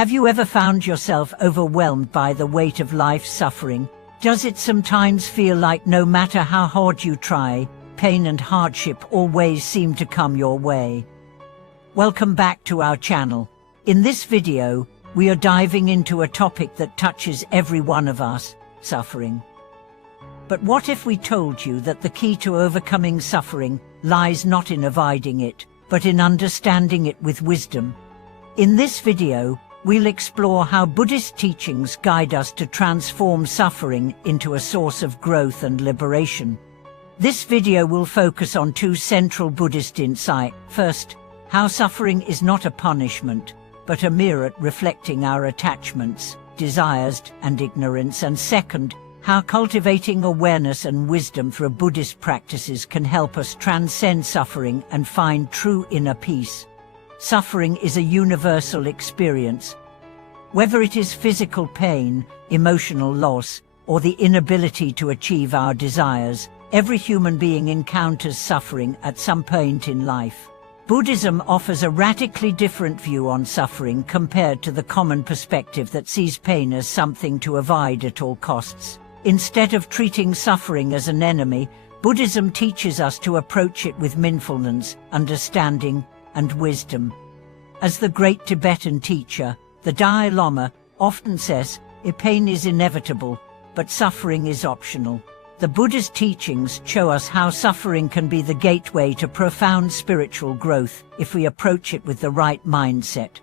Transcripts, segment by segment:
Have you ever found yourself overwhelmed by the weight of life's suffering? Does it sometimes feel like no matter how hard you try, pain and hardship always seem to come your way? Welcome back to our channel. In this video, we are diving into a topic that touches every one of us: suffering. But what if we told you that the key to overcoming suffering lies not in avoiding it, but in understanding it with wisdom? In this video, we'll explore how Buddhist teachings guide us to transform suffering into a source of growth and liberation. This video will focus on two central Buddhist insights. First, how suffering is not a punishment, but a mirror reflecting our attachments, desires, and ignorance. And second, how cultivating awareness and wisdom through Buddhist practices can help us transcend suffering and find true inner peace. Suffering is a universal experience. Whether it is physical pain, emotional loss, or the inability to achieve our desires, every human being encounters suffering at some point in life. Buddhism offers a radically different view on suffering compared to the common perspective that sees pain as something to avoid at all costs. Instead of treating suffering as an enemy, Buddhism teaches us to approach it with mindfulness, understanding, and wisdom. As the great Tibetan teacher, the Dalai Lama, often says, pain is inevitable, but suffering is optional. The Buddhist teachings show us how suffering can be the gateway to profound spiritual growth if we approach it with the right mindset.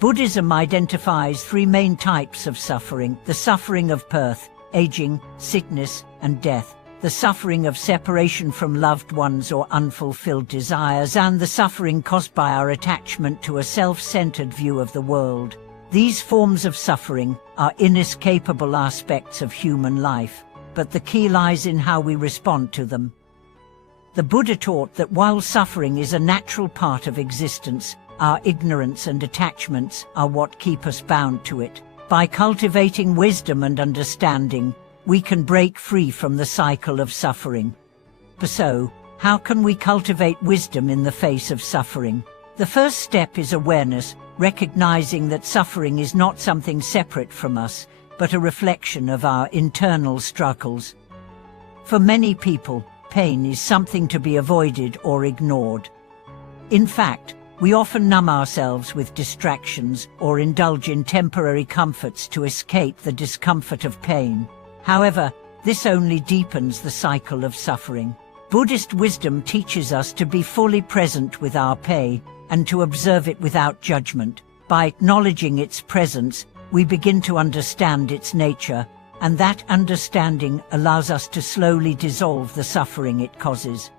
Buddhism identifies three main types of suffering: the suffering of birth, aging, sickness, and death; the suffering of separation from loved ones or unfulfilled desires; and the suffering caused by our attachment to a self-centered view of the world. These forms of suffering are inescapable aspects of human life, but the key lies in how we respond to them. The Buddha taught that while suffering is a natural part of existence, our ignorance and attachments are what keep us bound to it. By cultivating wisdom and understanding, we can break free from the cycle of suffering. So, how can we cultivate wisdom in the face of suffering? The first step is awareness, recognizing that suffering is not something separate from us, but a reflection of our internal struggles. For many people, pain is something to be avoided or ignored. In fact, we often numb ourselves with distractions or indulge in temporary comforts to escape the discomfort of pain. However, this only deepens the cycle of suffering. Buddhist wisdom teaches us to be fully present with our pain and to observe it without judgment. By acknowledging its presence, we begin to understand its nature, and that understanding allows us to slowly dissolve the suffering it causes.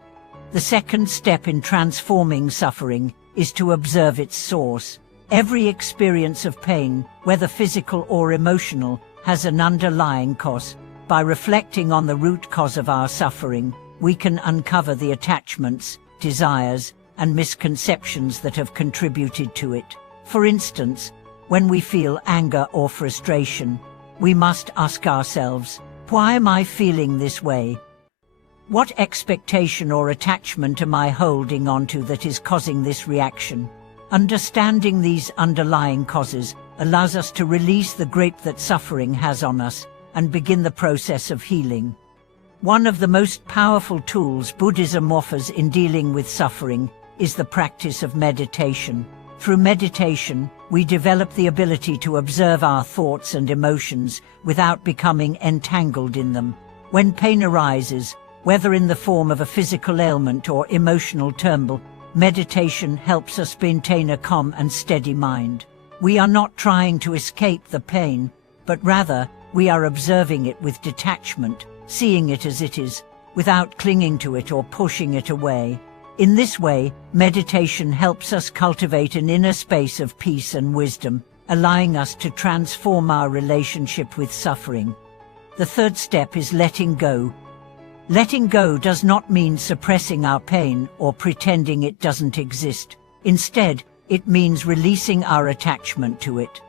The second step in transforming suffering is to observe its source. Every experience of pain, whether physical or emotional, has an underlying cause. By reflecting on the root cause of our suffering, we can uncover the attachments, desires, and misconceptions that have contributed to it. For instance, when we feel anger or frustration, we must ask ourselves, why am I feeling this way? What expectation or attachment am I holding onto that is causing this reaction? Understanding these underlying causes allows us to release the grip that suffering has on us and begin the process of healing. One of the most powerful tools Buddhism offers in dealing with suffering is the practice of meditation. Through meditation, we develop the ability to observe our thoughts and emotions without becoming entangled in them. When pain arises, whether in the form of a physical ailment or emotional turmoil, meditation helps us maintain a calm and steady mind. We are not trying to escape the pain, but rather, we are observing it with detachment, seeing it as it is, without clinging to it or pushing it away. In this way, meditation helps us cultivate an inner space of peace and wisdom, allowing us to transform our relationship with suffering. The third step is letting go. Letting go does not mean suppressing our pain or pretending it doesn't exist. Instead, it means releasing our attachment to it.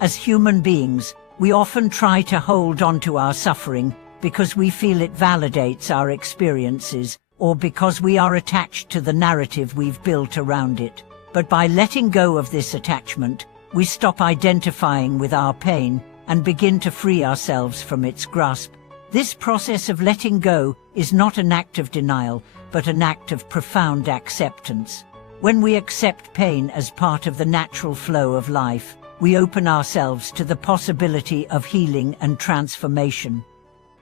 As human beings, we often try to hold on to our suffering because we feel it validates our experiences, or because we are attached to the narrative we've built around it. But by letting go of this attachment, we stop identifying with our pain and begin to free ourselves from its grasp. This process of letting go is not an act of denial, but an act of profound acceptance. When we accept pain as part of the natural flow of life, we open ourselves to the possibility of healing and transformation.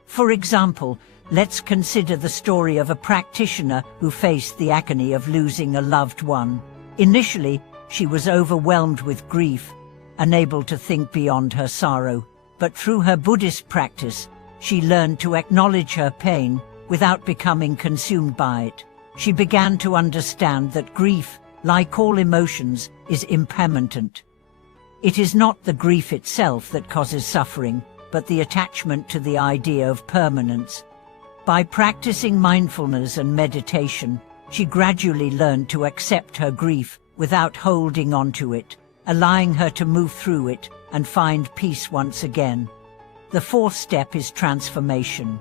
For example, let's consider the story of a practitioner who faced the agony of losing a loved one. Initially, she was overwhelmed with grief, unable to think beyond her sorrow. But through her Buddhist practice, she learned to acknowledge her pain without becoming consumed by it. She began to understand that grief, like all emotions, is impermanent. It is not the grief itself that causes suffering, but the attachment to the idea of permanence. By practicing mindfulness and meditation, she gradually learned to accept her grief without holding on to it, allowing her to move through it and find peace once again. The fourth step is transformation.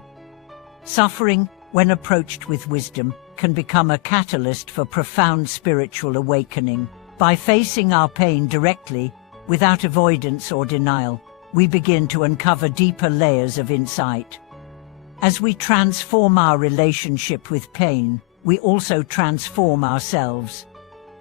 Suffering, when approached with wisdom, can become a catalyst for profound spiritual awakening. By facing our pain directly, without avoidance or denial, we begin to uncover deeper layers of insight. As we transform our relationship with pain, we also transform ourselves.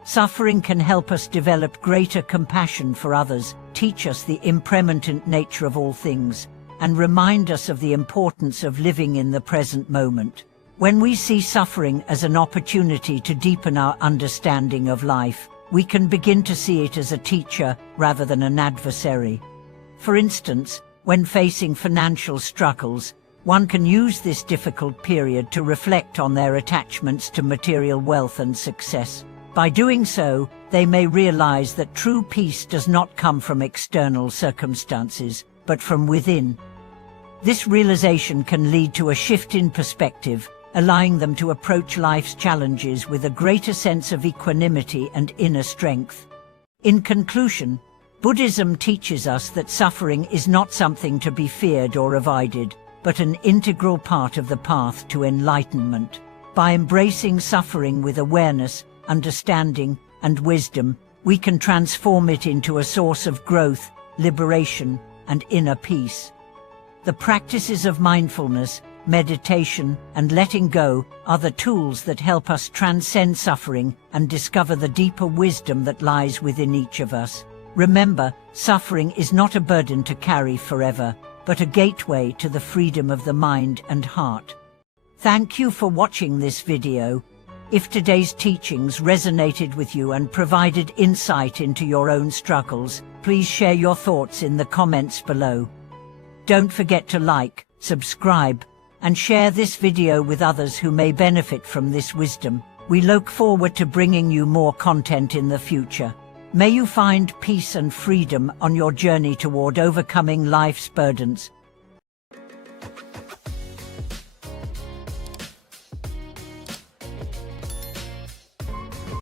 Suffering can help us develop greater compassion for others, teach us the impermanent nature of all things, and remind us of the importance of living in the present moment. When we see suffering as an opportunity to deepen our understanding of life, we can begin to see it as a teacher rather than an adversary. For instance, when facing financial struggles, one can use this difficult period to reflect on their attachments to material wealth and success. By doing so, they may realize that true peace does not come from external circumstances, but from within. This realization can lead to a shift in perspective, allowing them to approach life's challenges with a greater sense of equanimity and inner strength. In conclusion, Buddhism teaches us that suffering is not something to be feared or avoided, but an integral part of the path to enlightenment. By embracing suffering with awareness, understanding, and wisdom, we can transform it into a source of growth, liberation, and inner peace. The practices of mindfulness, meditation, and letting go are the tools that help us transcend suffering and discover the deeper wisdom that lies within each of us. Remember, suffering is not a burden to carry forever, but a gateway to the freedom of the mind and heart. Thank you for watching this video. If today's teachings resonated with you and provided insight into your own struggles, please share your thoughts in the comments below. Don't forget to like, subscribe, and share this video with others who may benefit from this wisdom. We look forward to bringing you more content in the future. May you find peace and freedom on your journey toward overcoming life's burdens.